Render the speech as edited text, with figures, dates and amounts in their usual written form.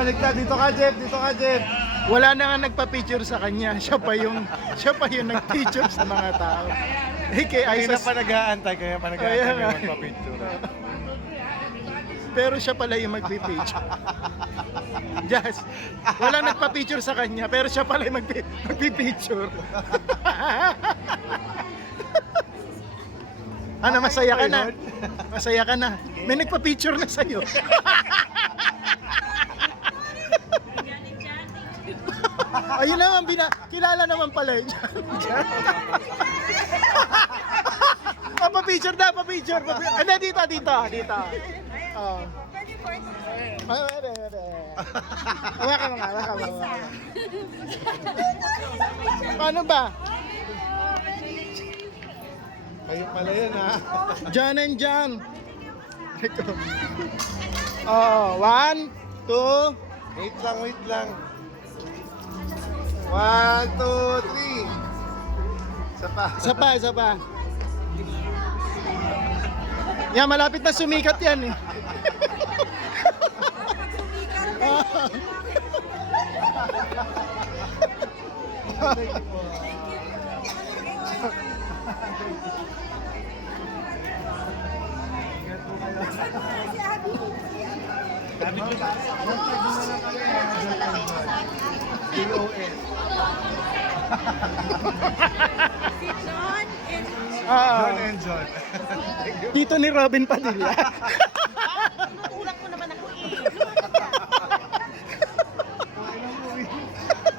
baliktad. Dito ka, Jeff. Dito ka, Jeff. Wala na nga nagpa-picture sa kanya. Siya pa yung nag-picture sa mga tao. Eh, kay Kaya Aisas, pa nag-aantay. Kaya pa Kaya nag-aantay nga. may magpa-picture. pero siya pala yung magpi-picture. Just, walang nagpa-picture sa kanya, pero siya pala yung magpi-picture. Ano, masaya ka na? Masaya ka na? May nagpa-picture na sa'yo. Ayun naman, kilala naman pala yun. Pa-picture na, pa-picture. Ano, dito. Oh. Hawakan mo nga. Paano ba? Kayo pala yan, ha? John and John. Oh, 1, 2. Wait lang. 1, 2, 3. Isa pa. Yan, malapit na sumikat yan eh. John and John. Dito ni Robin Padilla.